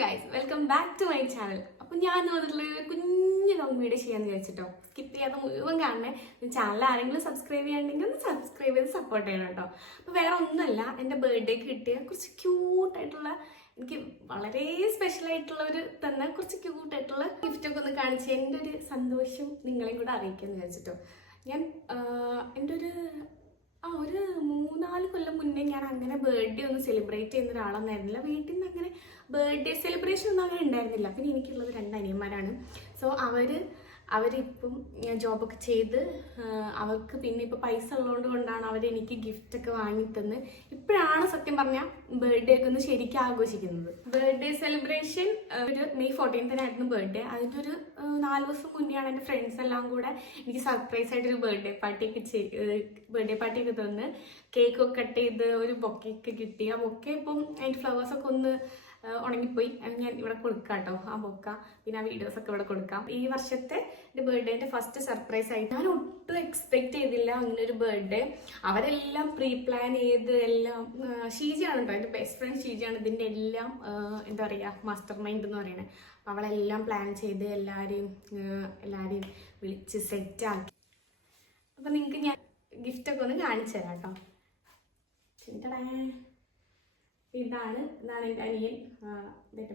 Guys, welcome back to my channel. അപ്പോൾ ഞാൻ വന്നിട്ടുള്ള കുഞ്ഞു ലോങ് വീഡിയോ ചെയ്യാമെന്ന് വിചാരിച്ചിട്ടോ. സ്കിപ്പ് ചെയ്യാതെ മുഴുവൻ കാണണേ. ചാനൽ ആരെങ്കിലും സബ്സ്ക്രൈബ് ചെയ്യാണ്ടെങ്കിൽ ഒന്ന് സബ്സ്ക്രൈബ് ചെയ്ത് സപ്പോർട്ട് ചെയ്യണം കേട്ടോ. അപ്പോൾ വേറെ ഒന്നുമല്ല, എൻ്റെ ബർത്ത്ഡേക്ക് കിട്ടിയ കുറച്ച് ക്യൂട്ടായിട്ടുള്ള, എനിക്ക് വളരെ സ്പെഷ്യലായിട്ടുള്ള തന്നെ കുറച്ച് ക്യൂട്ടായിട്ടുള്ള ഗിഫ്റ്റൊക്കെ ഒന്ന് കാണിച്ച് എൻ്റെ ഒരു സന്തോഷം നിങ്ങളെയും കൂടെ അറിയിക്കാമെന്ന് വിചാരിച്ചിട്ടോ. ഞാൻ എൻ്റെ ഒരു 3-4 കൊല്ലം മുന്നേ ഞാൻ അങ്ങനെ ബർത്ത്ഡേ ഒന്നും സെലിബ്രേറ്റ് ചെയ്യുന്ന ഒരാളൊന്നായിരുന്നില്ല. വീട്ടിൽ നിന്ന് അങ്ങനെ ബർത്ത്ഡേ സെലിബ്രേഷൻ ഒന്നും അങ്ങനെ ഉണ്ടായിരുന്നില്ല. പിന്നെ എനിക്കുള്ളത് 2 അനിയന്മാരാണ്. സോ അവരിപ്പം ജോബൊക്കെ ചെയ്ത് അവർക്ക് പിന്നെ ഇപ്പോൾ പൈസ ഉള്ളതുകൊണ്ട് കൊണ്ടാണ് അവരെനിക്ക് ഗിഫ്റ്റൊക്കെ വാങ്ങിത്തന്ന് ഇപ്പോഴാണ് സത്യം പറഞ്ഞാൽ ബർത്ത്ഡേ ഒക്കെ ഒന്ന് ശരിക്കും ആഘോഷിക്കുന്നത്. ബർത്ത്ഡേ സെലിബ്രേഷൻ ഒരു May 14th ആയിരുന്നു ബർത്ത്ഡേ. അതിൻ്റെ ഒരു 4 ദിവസം മുന്നെയാണ് എൻ്റെ ഫ്രണ്ട്സ് എല്ലാം കൂടെ എനിക്ക് സർപ്രൈസ് ആയിട്ടൊരു ബർത്ത്ഡേ പാർട്ടിയൊക്കെ തന്ന് കേക്കൊക്കെ കട്ട് ചെയ്ത് ഒരു ബൊക്കെയൊക്കെ കിട്ടി. ആ ബൊക്കെ ഇപ്പം അതിൻ്റെ ഫ്ലവേഴ്സൊക്കെ ഒന്ന് ഉണങ്ങിപ്പോയി. ഞാൻ ഇവിടെ കൊടുക്കാം കേട്ടോ ആ ബൊക്ക. പിന്നെ ആ വീഡിയോസൊക്കെ ഇവിടെ കൊടുക്കാം. ഈ വർഷത്തെ എൻ്റെ ബർത്ത്ഡേൻ്റെ ഫസ്റ്റ് സർപ്രൈസ് ആയിട്ട് ഞാൻ ഒട്ടും എക്സ്പെക്ട് ചെയ്തില്ല അങ്ങനെ ഒരു ബർത്ത്ഡേ. അവരെല്ലാം പ്രീ പ്ലാൻ ചെയ്ത് എല്ലാം ഷീജയാണ് കേട്ടോ, എൻ്റെ ബെസ്റ്റ് ഫ്രണ്ട് ഷീജയാണ് ഇതിൻ്റെ എല്ലാം എന്താ പറയുക മാസ്റ്റർ മൈൻഡ് എന്ന് പറയുന്നത്. അവളെല്ലാം പ്ലാൻ ചെയ്ത് എല്ലാവരെയും വിളിച്ച് സെറ്റാക്കി. അപ്പം നിങ്ങൾക്ക് ഞാൻ ഗിഫ്റ്റൊക്കെ ഒന്ന് കാണിച്ചു തരാം കേട്ടോ. ഇതാണ് എൻ്റെ അനിയൻ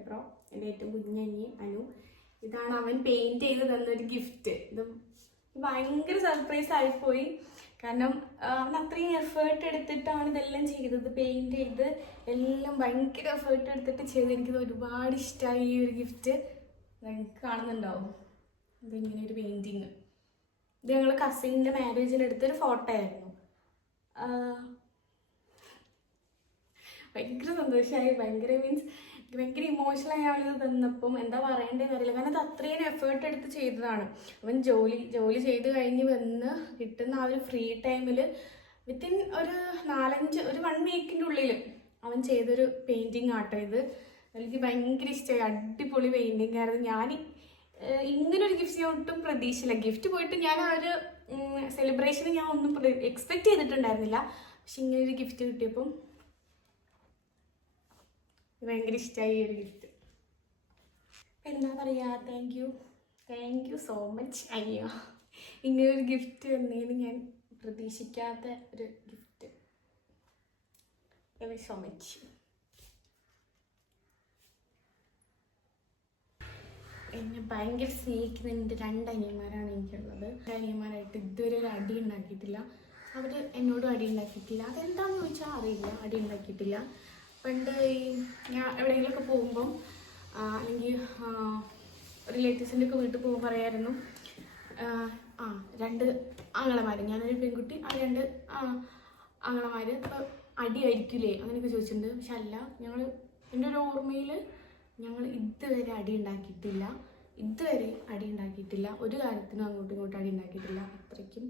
ബ്രോ, എൻ്റെ ഏറ്റവും കുഞ്ഞനിയൻ അനു. ഇതാണ് അവൻ പെയിൻറ്റ് ചെയ്ത് തന്നൊരു ഗിഫ്റ്റ്. ഇത് ഭയങ്കര സർപ്രൈസ് ആയിപ്പോയി. കാരണം അവൻ അത്രയും എഫേർട്ട് എടുത്തിട്ടാണ് ഇതെല്ലാം ചെയ്തത്. പെയിൻറ്റ് ചെയ്ത് എല്ലാം ഭയങ്കര എഫേർട്ട് എടുത്തിട്ട് ചെയ്ത്. എനിക്കിത് ഒരുപാട് ഇഷ്ടമായി ഈ ഒരു ഗിഫ്റ്റ്. നിങ്ങൾക്ക് കാണുന്നുണ്ടാവും ഇതിങ്ങനെ ഒരു പെയിൻറ്റിങ്. ഇത് ഞങ്ങൾ കസിൻ്റെ മാരേജിന് എടുത്തൊരു ഫോട്ടോ ആയിരുന്നു. ഭയങ്കര സന്തോഷമായി. ഭയങ്കര ഇമോഷണലായി അവനിത് തന്നപ്പം എന്താ പറയേണ്ടതെന്ന് അറിയില്ല. കാരണം അത് അത്രയും എഫേർട്ട് എടുത്ത് ചെയ്തതാണ്. അവൻ ജോലി ചെയ്ത് കഴിഞ്ഞ് വന്ന് കിട്ടുന്ന ആ ഒരു ഫ്രീ ടൈമിൽ വിത്തിൻ ഒരു 1 വീക്കിൻ്റെ ഉള്ളിൽ അവൻ ചെയ്തൊരു പെയിൻറ്റിങ് ആട്ടോ ഇത്. എനിക്ക് ഭയങ്കര ഇഷ്ടമായി. അടിപൊളി പെയിൻറ്റിങ് ആയിരുന്നു. ഞാൻ ഇങ്ങനൊരു ഗിഫ്റ്റ് ഞാൻ ഒട്ടും പ്രതീക്ഷയില്ല. ഗിഫ്റ്റ് പോയിട്ട് ഞാൻ ആ ഒരു സെലിബ്രേഷന് ഞാൻ ഒന്നും എക്സ്പെക്റ്റ് ചെയ്തിട്ടുണ്ടായിരുന്നില്ല. പക്ഷെ ഇങ്ങനൊരു ഗിഫ്റ്റ് കിട്ടിയപ്പം ഭയങ്കര ഇഷ്ടമായി ഈ ഒരു ഗിഫ്റ്റ്. എന്താ പറയുക, താങ്ക് യു സോ മച്ച്. അയ്യോ, ഇങ്ങനൊരു ഗിഫ്റ്റ് തന്നതിന് ഞാൻ പ്രതീക്ഷിക്കാത്ത ഒരു gift. Thank you so much. എന്നെ ഭയങ്കര സ്നേഹിക്കുന്ന എൻ്റെ 2 അനിയന്മാരാണ് എനിക്കുള്ളത്. 2 അനിയന്മാരായിട്ട് ഇതുവരെ ഒരു അടി ഉണ്ടാക്കിയിട്ടില്ല. അവർ എന്നോടും അടി ഉണ്ടാക്കിയിട്ടില്ല. അതെന്താണെന്ന് ചോദിച്ചാൽ അറിയില്ല, അടി ഉണ്ടാക്കിയിട്ടില്ല. പണ്ട് ഞാൻ എവിടെയെങ്കിലുമൊക്കെ പോകുമ്പം അല്ലെങ്കിൽ റിലേറ്റീവ്സിൻ്റെ ഒക്കെ വീട്ടിൽ പോകുമ്പോൾ പറയായിരുന്നു 2 ആങ്ങളമാർ, ഞാനൊരു പെൺകുട്ടി, ആ 2 ആങ്ങളമാർ ഇപ്പോൾ അടിയായിരിക്കില്ലേ അങ്ങനെയൊക്കെ ചോദിച്ചിട്ടുണ്ട്. പക്ഷെ അല്ല, എൻ്റെ ഒരു ഓർമ്മയിൽ ഞങ്ങൾ ഇതുവരെ അടി ഉണ്ടാക്കിയിട്ടില്ല. ഒരു കാര്യത്തിനും അങ്ങോട്ടും ഇങ്ങോട്ടും അടി ഉണ്ടാക്കിയിട്ടില്ല. അത്രയ്ക്കും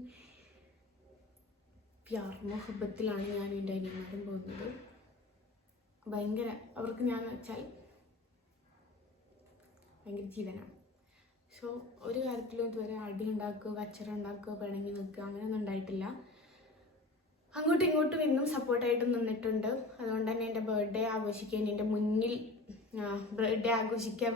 പ്യാർ മുഹബത്തിലാണ് ഞാനും എൻ്റെ അനിയന്മാരും പോകുന്നത്. ഭയങ്കര അവർക്ക് ഞാൻ വെച്ചാൽ ഭയങ്കര ജീവനാണ്. സോ ഒരു കാര്യത്തിലും ഇതുവരെ അടി ഉണ്ടാക്കുകയോ കച്ചറ ഉണ്ടാക്കുകയോ പിണങ്ങി നിൽക്കുക അങ്ങനെയൊന്നും ഉണ്ടായിട്ടില്ല. അങ്ങോട്ടും ഇങ്ങോട്ടും ഇന്നും സപ്പോർട്ടായിട്ട് നിന്നിട്ടുണ്ട്. അതുകൊണ്ട് തന്നെ എൻ്റെ ബർത്ത്ഡേ ആഘോഷിക്കാൻ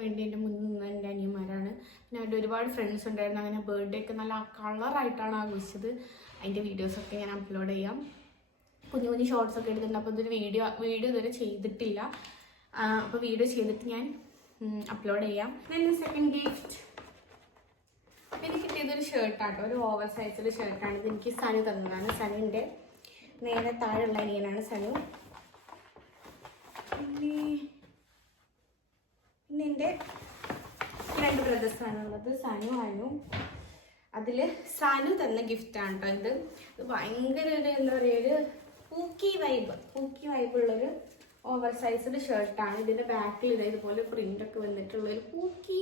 വേണ്ടി എൻ്റെ മുന്നിൽ നിന്ന് എൻ്റെ അനിയന്മാരാണ്. പിന്നെ അവരുടെ ഒരുപാട് ഫ്രണ്ട്സ് ഉണ്ടായിരുന്നു. അങ്ങനെ ബർത്ത്ഡേ ഒക്കെ നല്ല കളറായിട്ടാണ് ആഘോഷിച്ചത്. അതിൻ്റെ വീഡിയോസൊക്കെ ഞാൻ അപ്ലോഡ് ചെയ്യാം. കുഞ്ഞു ഷോർട്സൊക്കെ എടുത്തിട്ടുണ്ട്. അപ്പോൾ ഇതൊരു വീഡിയോ ഇതുവരെ ചെയ്തിട്ടില്ല. അപ്പോൾ വീഡിയോ ചെയ്തിട്ട് ഞാൻ അപ്ലോഡ് ചെയ്യാം. സെക്കൻഡ് ഗിഫ്റ്റ് എനിക്ക് കിട്ടിയതൊരു ഷർട്ടാട്ടോ, ഒരു ഓവർ സൈസിൽ ഷർട്ടാണ്. ഇത് എനിക്ക് സനു തന്നതാണ്. സനുവിൻ്റെ നേരെ താഴെയുള്ള അനിയനാണ് സനു. പിന്നെ എൻ്റെ 2 ബ്രദേഴ്സാണുള്ളത്, സനു അനു. അതിൽ സനു തന്ന ഗിഫ്റ്റാണ് കേട്ടോ ഇത്. ഭയങ്കര ഒരു എന്താ പറയുക, ഒരു പൂക്കി വൈബുള്ളൊരു ഓവർ സൈസ്ഡ് ഷർട്ടാണ്. ഇതിൻ്റെ ബാക്കിൽ ഇതുപോലെ പ്രിൻ്റൊക്കെ വന്നിട്ടുള്ളൊരു പൂക്കി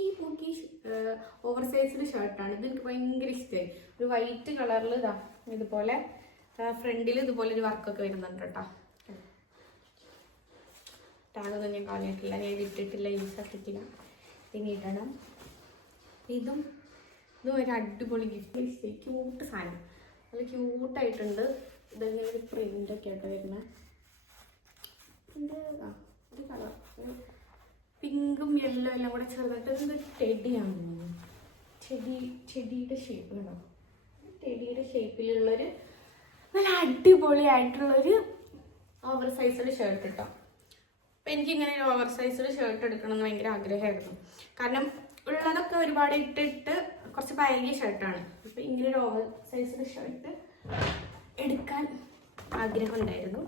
ഓവർ സൈസ്ഡ് ഷർട്ടാണ്. ഇത് എനിക്ക് ഭയങ്കര ഇഷ്ടമായി. ഒരു വൈറ്റ് കളറിൽ ഇതുപോലെ ഫ്രണ്ടിൽ ഇതുപോലെ ഒരു വർക്കൊക്കെ വരുന്നുണ്ട് കേട്ടോ. ടാഗൊന്നും ഞാൻ കളഞ്ഞിട്ടില്ല, ഞാൻ ഇട്ടിട്ടില്ല, യൂസ് ആക്കിയിട്ടില്ല. പിന്നീടാണ് ഇതും ഒരു അടിപൊളി ഗിഫ്റ്റ്. ക്യൂട്ട് സാധനം, നല്ല ക്യൂട്ടായിട്ടുണ്ട്. ഇതങ്ങനെ ഒരു പ്രിൻ്റൊക്കെ ആയിട്ട് വരുന്നത്. ഒരു കളർ പിങ്കും യെല്ലോ എല്ലാം കൂടെ ചേർന്നിട്ട് ഇത് ടെഡിയാണ്. ചെടിയുടെ ഷേപ്പ് കണ്ടോ, ടെഡിയുടെ ഷേപ്പിലുള്ളൊരു നല്ല അടിപൊളിയായിട്ടുള്ളൊരു ഓവർ സൈസ്ഡ് ഷർട്ട് കേട്ടോ. അപ്പം എനിക്കിങ്ങനെ ഒരു ഓവർ സൈസ്ഡ് ഷർട്ട് എടുക്കണമെന്ന് ഭയങ്കര ആഗ്രഹമായിരുന്നു. കാരണം ഉള്ളതൊക്കെ ഒരുപാട് ഇട്ടിട്ട് കുറച്ച് പഴകിയ ഷർട്ടാണ്. അപ്പം ഇങ്ങനെ ഒരു ഓവർ സൈസ്ഡ് ഷർട്ട് എടുക്കാൻ ആഗ്രഹം ഉണ്ടായിരുന്നു.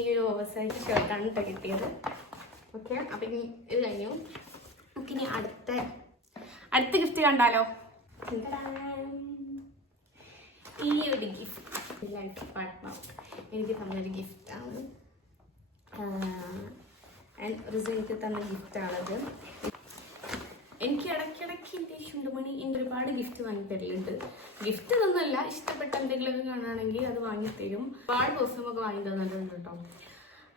ഈ ഒരു ഓവർ സൈസ് ഷർട്ടാണ് കേട്ടോ കിട്ടിയത്. ഓക്കെ, അപ്പം ഇനി ഇത് കഴിഞ്ഞു. നമുക്കിനി അടുത്ത ഗിഫ്റ്റ് കണ്ടാലോ. ഈ ഒരു ഗിഫ്റ്റ് പാർട്ട്ണർ എനിക്ക് തന്നൊരു ഗിഫ്റ്റാണ്. റിസൾക്ക് തന്ന ഗിഫ്റ്റാണത്. എനിക്ക് ഇടയ്ക്കിടയ്ക്ക് എൻ്റെ ശുണ്ടുമണി എൻ്റെ ഒരുപാട് ഗിഫ്റ്റ് വാങ്ങി തരലുണ്ട്. ഗിഫ്റ്റ് ഒന്നുമല്ല, ഇഷ്ടപ്പെട്ട എന്തെങ്കിലുമൊക്കെ കാണുകയാണെങ്കിൽ അത് വാങ്ങിത്തരും. ഒരുപാട് പെർഫ്യൂമൊക്കെ വാങ്ങി തന്നിട്ടുണ്ട് കേട്ടോ.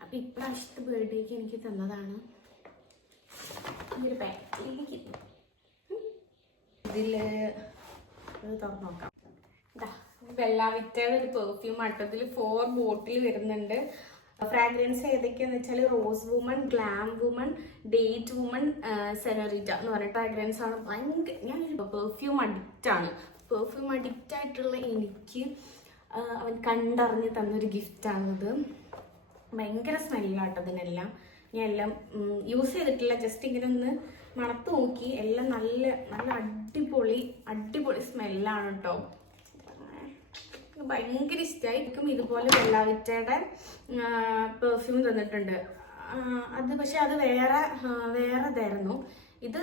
അപ്പം ഇപ്രാവശ്യത്തെ ബർത്ത്ഡേക്ക് എനിക്ക് തന്നതാണ് ഈ ഒരു പാക്ക്. ഇതിൽ തുറന്നു നോക്കാം. ബെല്ല വിറ്റയുടെ ഒരു പെർഫ്യൂം ആട്ടോ. ഇതിൽ 4 ബോട്ടിൽ വരുന്നുണ്ട്. ഫ്രാഗ്രൻസ് ഏതൊക്കെയാന്ന് വെച്ചാൽ rose woman, glam woman, date woman, senorita എന്ന് പറഞ്ഞ ഫ്രാഗ്രൻസ് ആണ്. ഭയങ്കര ഞാനൊരു പെർഫ്യൂം അഡിക്റ്റാണ്. പെർഫ്യൂം അഡിക്റ്റ് ആയിട്ടുള്ള എനിക്ക് അവൻ കണ്ടറിഞ്ഞ് തന്നൊരു ഗിഫ്റ്റാണിത്. ഭയങ്കര സ്മെല്ലാട്ടോ ഇതിനെല്ലാം. ഞാൻ എല്ലാം യൂസ് ചെയ്തിട്ടില്ല, ജസ്റ്റ് ഇങ്ങനെ ഒന്ന് മണത്ത് നോക്കി. എല്ലാം നല്ല നല്ല അടിപൊളി സ്മെല്ലാണ് കേട്ടോ. ഭയങ്കര ഇഷ്ടമായി. എനിക്കും ഇതുപോലെ ബെല്ലാവിറ്റയുടെ പെർഫ്യൂം തന്നിട്ടുണ്ട്. അത് പക്ഷെ അത് വേറെ ഇതായിരുന്നു. ഇത്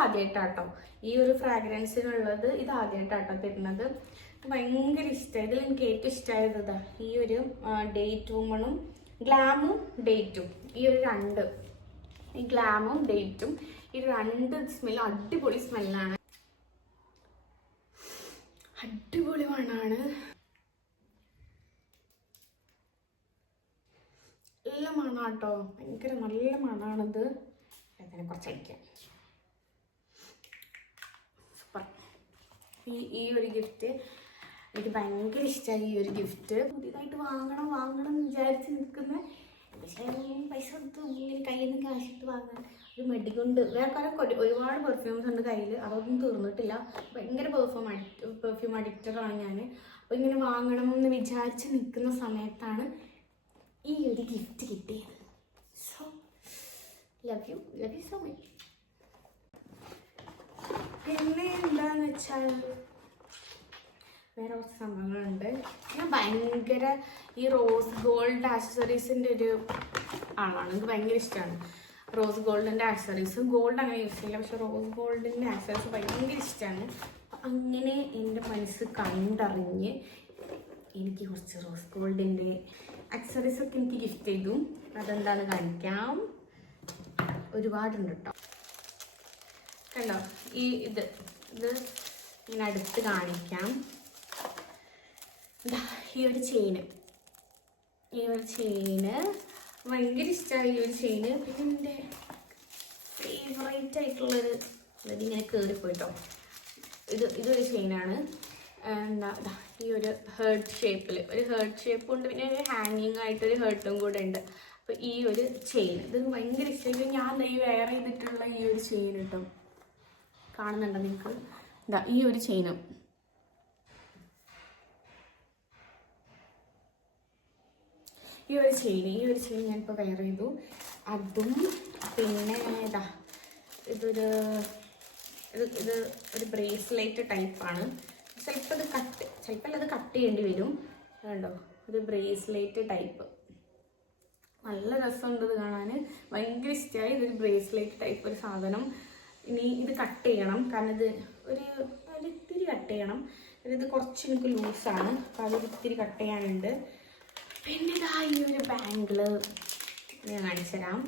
ആദ്യമായിട്ടാട്ടോ ഈ ഒരു ഫ്രാഗ്രൻസിനുള്ളത്. ഇത് ആദ്യമായിട്ടാട്ടോ തരുന്നത്. ഭയങ്കര ഇഷ്ടമായി. ഇതിൽ എനിക്ക് ഏറ്റവും ഇഷ്ടമായത് ഇതാ ഈ ഒരു ഡേറ്റ് വുമണും ഗ്ലാമും ഡേറ്റും. ഈ ഗ്ലാമും ഡേറ്റും ഈ 2 സ്മെല്ല് അടിപൊളി സ്മെല്ലാണ്. അടിപൊളി മണാണ്. നല്ല മണാട്ടോ, ഭയങ്കര നല്ല മണാണിത്. അതിനെ കുറച്ചടിക്കാം. സൂപ്പർ. ഈ ഒരു ഗിഫ്റ്റ് എനിക്ക് ഭയങ്കര ഇഷ്ടമായി. ഈ ഒരു ഗിഫ്റ്റ് പുതിയതായിട്ട് വാങ്ങണം എന്ന് വിചാരിച്ച് നിൽക്കുന്ന, പക്ഷേ പൈസ കൊടുത്ത് ഇങ്ങനെ കയ്യിൽ നിന്ന് കാശിട്ട് വാങ്ങാൻ ഒരു മടി കൊണ്ട്. വേറെ ഒരുപാട് പെർഫ്യൂംസ് ഉണ്ട് കയ്യിൽ, അതൊന്നും തീർന്നിട്ടില്ല. ഭയങ്കര പെർഫ്യൂം അഡിക്റ്റഡാണ് ഞാൻ. അപ്പോൾ ഇങ്ങനെ വാങ്ങണം എന്ന് വിചാരിച്ച് നിൽക്കുന്ന സമയത്താണ് ഈ ഒരു ഗിഫ്റ്റ് കിട്ടിയത്. So love you so much. പിന്നെ എന്താന്ന് വെച്ചാൽ വേറെ കുറച്ച് സംഭവങ്ങളുണ്ട്. ഞാൻ ഭയങ്കര ഈ റോസ് ഗോൾഡ് ആക്സസറീസിൻ്റെ ഒരു ആളാണ്. എനിക്ക് ഭയങ്കര ഇഷ്ടമാണ് റോസ് ഗോൾഡിൻ്റെ ആക്സസറീസ്. ഗോൾഡ് അങ്ങനെ യൂസ് ചെയ്യില്ല, പക്ഷെ റോസ് ഗോൾഡിൻ്റെ ആക്സസറീസ് ഭയങ്കര ഇഷ്ടമാണ്. അങ്ങനെ എൻ്റെ മനസ്സ് കണ്ടറിഞ്ഞ് എനിക്ക് കുറച്ച് റോസ് ഗോൾഡിൻ്റെ ആക്സസറീസൊക്കെ എനിക്ക് ഗിഫ്റ്റ് ചെയ്തു. അതെന്താണെന്ന് കാണിക്കാം. ഒരുപാടുണ്ട് കേട്ടോ. കണ്ടോ ഇത് ഞാൻ അടുത്ത് കാണിക്കാം. ഈ ഒരു ചെയിന് ഭയങ്കര ഇഷ്ടമായി. ഈ ഒരു ചെയിന് പിന്നെ എൻ്റെ ഫേവറേറ്റ് ആയിട്ടുള്ളൊരു ഇതിങ്ങനെ കയറിപ്പോയിട്ടോ. ഇതൊരു ചെയിനാണ്. എന്താ ഈ ഒരു ഹേർട്ട് ഷേപ്പിൽ ഒരു ഹേർട്ട് ഷേപ്പും ഉണ്ട്, പിന്നെ ഒരു ഹാങ്ങിങ് ആയിട്ടൊരു ഹേർട്ടും കൂടെ ഉണ്ട്. അപ്പോൾ ഈ ഒരു ചെയിൻ ഇത് ഭയങ്കര ഇഷ്ടമായി. ഞാൻ ഈ വെയർ ചെയ്തിട്ടുള്ള ഈ ഒരു ചെയിൻ കിട്ടും, കാണുന്നുണ്ടോ നിങ്ങൾക്ക്? ഇതാ ഈ ഒരു ചെയിനും ഈ ഒരു ചെയിൻ ഞാനിപ്പോൾ വെയർ ചെയ്തു. അതും പിന്നെ ഇത് ഒരു ബ്രേസ്ലെറ്റ് ടൈപ്പാണ്. ചിലപ്പോൾ അത് കട്ട് ചെയ്യേണ്ടി വരും. കണ്ടോ, ഒരു ബ്രേസ്ലെറ്റ് ടൈപ്പ്. നല്ല രസമുണ്ട് ഇത് കാണാൻ, ഭയങ്കര ഇഷ്ടമായി. ഇതൊരു ബ്രേസ്ലെറ്റ് ടൈപ്പ് ഒരു സാധനം. ഇനി ഇത് കട്ട് ചെയ്യണം, കാരണം ഇത് ഒരിത്തിരി കട്ട് ചെയ്യണം. ഇത് കുറച്ച് എനിക്ക് ലൂസാണ്, അപ്പോൾ അതൊരിത്തിരി കട്ട് ചെയ്യാനുണ്ട്. പിന്നെ ഇതാ ഈ ഒരു ബാംഗിള് ഞാൻ കാണിച്ചു തരാം.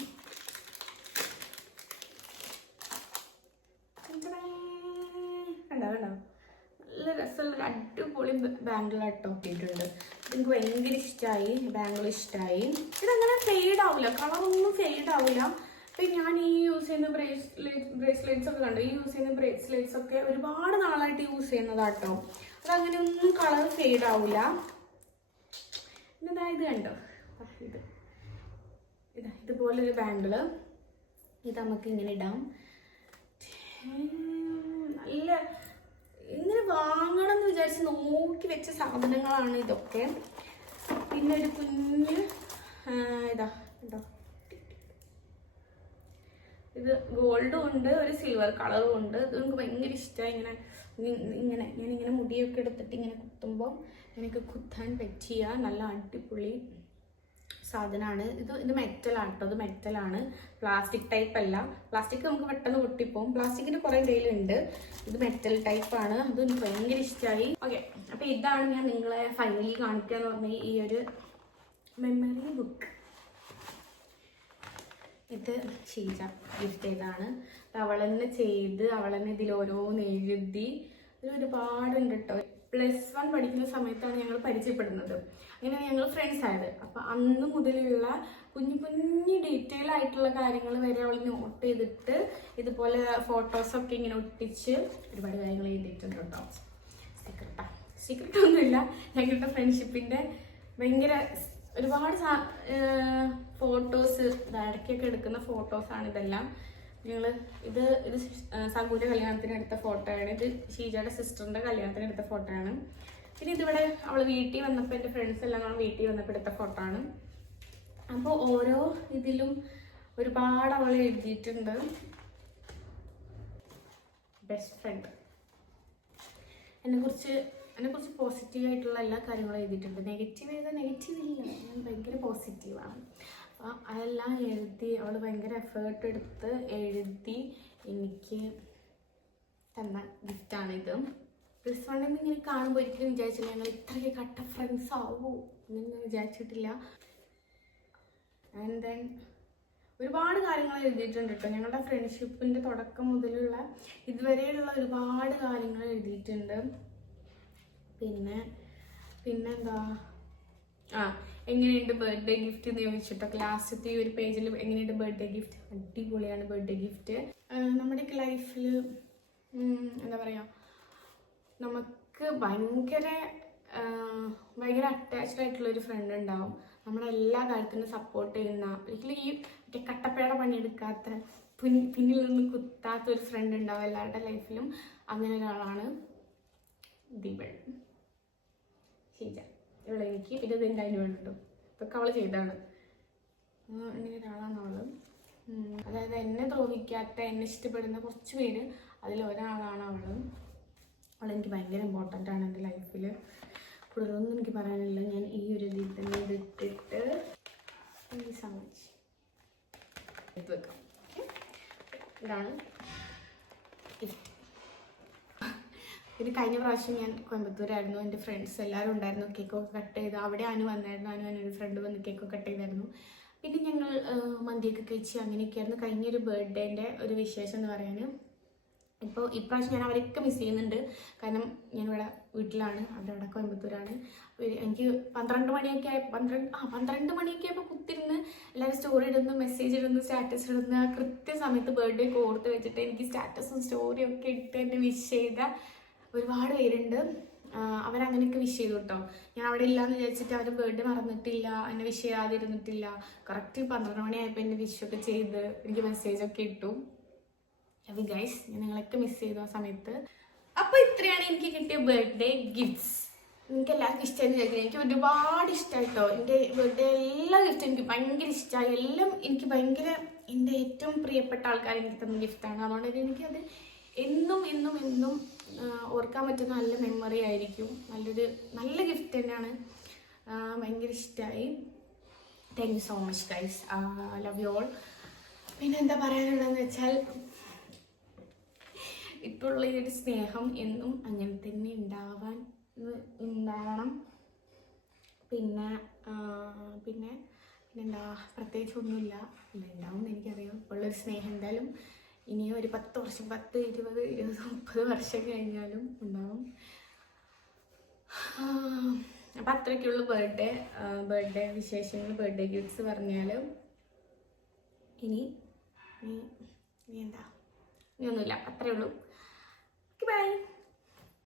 കണ്ടോ നല്ല രസമുള്ളൊരു അടിപൊളി ബാംഗിളാട്ടോ ഇട്ടിട്ടുണ്ട്. എനിക്ക് ഭയങ്കര ഇഷ്ടമായി, ബാംഗിൾ ഇഷ്ടമായി. ഇതങ്ങനെ ഫെയ്ഡ് ആവില്ല, കളറൊന്നും ഫെയ്ഡ് ആവില്ല. അപ്പം ഞാൻ ഈ യൂസ് ചെയ്യുന്ന ബ്രേസ്ലെറ്റ്സ് ഒക്കെ കണ്ടു. ഈ യൂസ് ചെയ്യുന്ന ബ്രേസ്ലെറ്റ്സ് ഒക്കെ ഒരുപാട് നാളായിട്ട് യൂസ് ചെയ്യുന്നതാട്ടോ. അതങ്ങനെ ഒന്നും കളർ ഫെയ്ഡ് ആവില്ല. പിന്നെ ഇത് കണ്ടോ, ഇതുപോലൊരു ബാംഗിള്. ഇത് നമുക്ക് ഇങ്ങനെ ഇടാം. നല്ല ഇങ്ങനെ വാങ്ങണം എന്ന് വിചാരിച്ച് നോക്കി വെച്ച സാധനങ്ങളാണ് ഇതൊക്കെ. പിന്നെ ഒരു കുഞ്ഞ് ഇതാ ഉണ്ടോ, ഇത് ഗോൾഡും ഉണ്ട്, ഒരു സിൽവർ കളറും ഉണ്ട്. ഇത് നമുക്ക് ഭയങ്കര ഇഷ്ടമായി. ഇങ്ങനെ ഞാനിങ്ങനെ മുടിയൊക്കെ എടുത്തിട്ട് ഇങ്ങനെ കുത്തുമ്പോൾ എനിക്ക് കുത്താൻ പറ്റിയ നല്ല അടിപൊളി സാധനമാണ് ഇത്. മെറ്റലാണ് കേട്ടോ, ഇത് മെറ്റലാണ്, പ്ലാസ്റ്റിക് ടൈപ്പ് അല്ല. പ്ലാസ്റ്റിക് നമുക്ക് പെട്ടെന്ന് പൊട്ടിപ്പോവും, പ്ലാസ്റ്റിക്കിൻ്റെ കുറേ കയ്യിലുണ്ട്. ഇത് മെറ്റൽ ടൈപ്പാണ്, അത് എനിക്ക് ഭയങ്കര ഇഷ്ടമായി. ഓക്കെ, അപ്പോൾ ഇതാണ് ഞാൻ നിങ്ങളെ ഫൈനലി കാണിക്കുക എന്ന് പറഞ്ഞ ഈ ഒരു മെമ്മറി ബുക്ക്. ഇത് ഷീജ ഗിഫ്റ്റ് ചെയ്താണ്. അവൾ തന്നെ ചെയ്ത് അവൾ തന്നെ ഇതിൽ ഓരോന്ന് എഴുതി. ഇതിൽ ഒരുപാടുണ്ട് കേട്ടോ. +1 പഠിക്കുന്ന സമയത്താണ് ഞങ്ങൾ പരിചയപ്പെടുന്നത്. അങ്ങനെ ഞങ്ങൾ ഫ്രണ്ട്സ് ആയത്. അപ്പം അന്ന് മുതലുള്ള കുഞ്ഞു കുഞ്ഞു ഡീറ്റെയിൽ ആയിട്ടുള്ള കാര്യങ്ങൾ വരെ അവൾ നോട്ട് ചെയ്തിട്ട് ഇതുപോലെ ഫോട്ടോസൊക്കെ ഇങ്ങനെ ഒട്ടിച്ച് ഒരുപാട് കാര്യങ്ങൾ എഴുതിയിട്ടുണ്ട് കേട്ടോ. സീക്രട്ടൊന്നുമില്ല, ഞങ്ങളുടെ ഫ്രണ്ട്ഷിപ്പിൻ്റെ ഭയങ്കര ഒരുപാട് ഫോട്ടോസ് ഇടയ്ക്കൊക്കെ എടുക്കുന്ന ഫോട്ടോസാണ് ഇതെല്ലാം. ഇത് സഗുവിൻ്റെ കല്യാണത്തിന് എടുത്ത ഫോട്ടോയാണ്. ഇത് ഷീജയുടെ സിസ്റ്ററിൻ്റെ കല്യാണത്തിന് എടുത്ത ഫോട്ടോ ആണ്. പിന്നെ ഇതിവിടെ അവൾ വീട്ടിൽ വന്നപ്പോൾ, എൻ്റെ ഫ്രണ്ട്സ് എല്ലാം വീട്ടിൽ വന്നപ്പോൾ എടുത്ത ഫോട്ടോ ആണ്. അപ്പോൾ ഓരോ ഇതിലും ഒരുപാട് അവൾ എഴുതിയിട്ടുണ്ട്. ബെസ്റ്റ് ഫ്രണ്ട്, എന്നെക്കുറിച്ച് പോസിറ്റീവായിട്ടുള്ള എല്ലാ കാര്യങ്ങളും എഴുതിയിട്ടുണ്ട്. നെഗറ്റീവ് ഇല്ല, ഞാൻ ഭയങ്കര പോസിറ്റീവാണ്. അപ്പോൾ അതെല്ലാം എഴുതി അവൾ ഭയങ്കര എഫേർട്ട് എടുത്ത് എഴുതി എനിക്ക് തന്ന ഗിഫ്റ്റാണിത്. +1 ഇങ്ങനെ കാണുമ്പോൾ ഒരിക്കലും വിചാരിച്ചില്ല ഞങ്ങൾ ഇത്രയ്ക്ക് കട്ട ഫ്രണ്ട്സ് ആവൂ എന്നൊന്നും വിചാരിച്ചിട്ടില്ല. ആൻഡ് ദെൻ ഒരുപാട് കാര്യങ്ങൾ എഴുതിയിട്ടുണ്ട് കേട്ടോ. ഞങ്ങളുടെ ഫ്രണ്ട്ഷിപ്പിൻ്റെ തുടക്കം മുതലുള്ള ഇതുവരെയുള്ള ഒരുപാട് കാര്യങ്ങൾ എഴുതിയിട്ടുണ്ട്. പിന്നെന്താ എങ്ങനെയുണ്ട് ബർത്ത്ഡേ ഗിഫ്റ്റ് എന്ന് ചോദിച്ചിട്ടൊക്കെ ലാസ്റ്റത്തെ ഈ ഒരു പേജിൽ എങ്ങനെയുണ്ട് ബർത്ത്ഡേ ഗിഫ്റ്റ്. അടിപൊളിയാണ് ബർത്ത്ഡേ ഗിഫ്റ്റ്. നമ്മുടെയൊക്കെ ലൈഫിൽ എന്താ പറയുക, നമുക്ക് ഭയങ്കര അറ്റാച്ച്ഡ് ആയിട്ടുള്ളൊരു ഫ്രണ്ട് ഉണ്ടാവും. നമ്മുടെ എല്ലാ കാര്യത്തിനും സപ്പോർട്ട് ചെയ്യുന്ന, ഒരിക്കലും ഈ കട്ടപ്പേട പണിയെടുക്കാത്ത, പിന്നിൽ നിന്ന് കുത്താത്ത ഒരു ഫ്രണ്ട് ഉണ്ടാവും എല്ലാവരുടെ ലൈഫിലും. അങ്ങനെ ഒരാളാണ് ദീപൻ, ഷീജ. ഇവിടെ എനിക്ക് പിന്നെ ഇതിൻ്റെ അതിന് വേണ്ടിട്ടും ഇതൊക്കെ അവൾ ചെയ്താണ്. അങ്ങനെ ഒരാളാണ് അവൾ. അതായത് എന്നെ ദ്രോഹിക്കാത്ത, എന്നെ ഇഷ്ടപ്പെടുന്ന കുറച്ച് പേര്, അതിലൊരാളാണ് അവൾ. അവളെനിക്ക് ഭയങ്കര ഇമ്പോർട്ടൻ്റ് ആണ് എൻ്റെ ലൈഫിൽ. കൂടുതലൊന്നും എനിക്ക് പറയാനില്ല. ഞാൻ ഈ ഒരു ഇതിൽ തന്നെ ഇതിട്ടിട്ട് താങ്ക് യു സോ മച്ച് എടുത്ത് വെക്കാം. ഇതാണ് ഗിഫ്റ്റ്. പിന്നെ കഴിഞ്ഞ പ്രാവശ്യം ഞാൻ കോയമ്പത്തൂരായിരുന്നു, എൻ്റെ ഫ്രണ്ട്സ് എല്ലാവരും ഉണ്ടായിരുന്നു. കേക്കൊക്കെ കട്ട് ചെയ്ത് അവിടെ അനു വന്നായിരുന്നു. ഒരു ഫ്രണ്ട് വന്ന് കേക്കൊക്കെ കട്ട് ചെയ്തായിരുന്നു. പിന്നെ ഞങ്ങൾ മന്തിയൊക്കെ കഴിച്ച് അങ്ങനെയൊക്കെയായിരുന്നു കഴിഞ്ഞൊരു ബർത്ത്ഡേൻ്റെ ഒരു വിശേഷം എന്ന് പറയാൻ. ഇപ്പോൾ ഇപ്രാവശ്യം ഞാൻ അവരൊക്കെ മിസ് ചെയ്യുന്നുണ്ട്. കാരണം ഞാനിവിടെ വീട്ടിലാണ്, അവരവിടെ കോയമ്പത്തൂരാണ്. എനിക്ക് 12 മണിയൊക്കെ ആയപ്പോൾ കുത്തിരുന്ന് എല്ലാവരും സ്റ്റോറി ഇടുന്നു, മെസ്സേജ് ഇടുന്നു, സ്റ്റാറ്റസ് ഇടുന്നു. ആ കൃത്യസമയത്ത് ബർത്ത്ഡേ ഒക്കെ ഓർത്ത് വെച്ചിട്ട് എനിക്ക് സ്റ്റാറ്റസും സ്റ്റോറിയും ഒക്കെ ഇട്ട് എന്നെ വിഷ് ചെയ്ത ഒരുപാട് പേരുണ്ട്. അവരങ്ങനെയൊക്കെ വിഷ് ചെയ്തു കേട്ടോ. ഞാൻ അവിടെ ഇല്ലയെന്ന് വിചാരിച്ചിട്ട് അവർ ബർത്ത്ഡേ മറന്നിട്ടില്ല, എന്നെ വിഷ് ചെയ്യാതിരുന്നിട്ടില്ല. കറക്റ്റ് 12 മണിയായപ്പോൾ എന്നെ വിഷൊക്കെ ചെയ്ത് എനിക്ക് മെസ്സേജൊക്കെ ഇട്ടു. അപ്പോൾ ഗൈസ്, ഞാൻ നിങ്ങളൊക്കെ മിസ് ചെയ്തു ആ സമയത്ത്. അപ്പോൾ ഇത്രയാണ് എനിക്ക് കിട്ടിയ ബർത്ത്ഡേ ഗിഫ്റ്റ്സ്. നിങ്ങൾക്ക് എല്ലാവർക്കും ഇഷ്ടമായെന്ന് വിചാരിക്കുന്നത്. എനിക്ക് ഒരുപാട് ഇഷ്ടമായിട്ടോ. എൻ്റെ ബർത്ത്ഡേ എല്ലാ ഗിഫ്റ്റും എനിക്ക് ഭയങ്കര ഇഷ്ടമായി. എല്ലാം എനിക്ക് ഭയങ്കര എൻ്റെ ഏറ്റവും പ്രിയപ്പെട്ട ആൾക്കാർ എനിക്ക് തന്ന ഗിഫ്റ്റാണ്. അതുകൊണ്ട് തന്നെ എനിക്കത് എന്നും എന്നും എന്നും ഓർക്കാൻ പറ്റുന്ന നല്ല മെമ്മറി ആയിരിക്കും. നല്ല ഗിഫ്റ്റ് തന്നെയാണ്. ഭയങ്കര ഇഷ്ടമായി. Thank you so much guys. Love you all. പിന്നെ എന്താ പറയാനുള്ളതെന്ന് വെച്ചാൽ, ഇപ്പോഴുള്ള ഈ ഒരു സ്നേഹം എന്നും അങ്ങനെ തന്നെ ഉണ്ടാവണം. പിന്നെന്താ പ്രത്യേകിച്ചൊന്നുമില്ല. ഉണ്ടാവും എന്ന് എനിക്കറിയാം. ഉള്ളൊരു സ്നേഹം എന്തായാലും ഇനിയും ഒരു 10 വർഷം, 10, 20, 30 വർഷം കഴിഞ്ഞാലും ഉണ്ടാവും. അപ്പം അത്രയ്ക്കുള്ളൂ ബർത്ത്ഡേ വിശേഷങ്ങൾ, ബർത്ത്ഡേ ഗിഫ്റ്റ്സ് പറഞ്ഞാൽ. ഇനി എന്താ, ഇനിയൊന്നുമില്ല, അത്രയേ ഉള്ളൂ. ബൈ.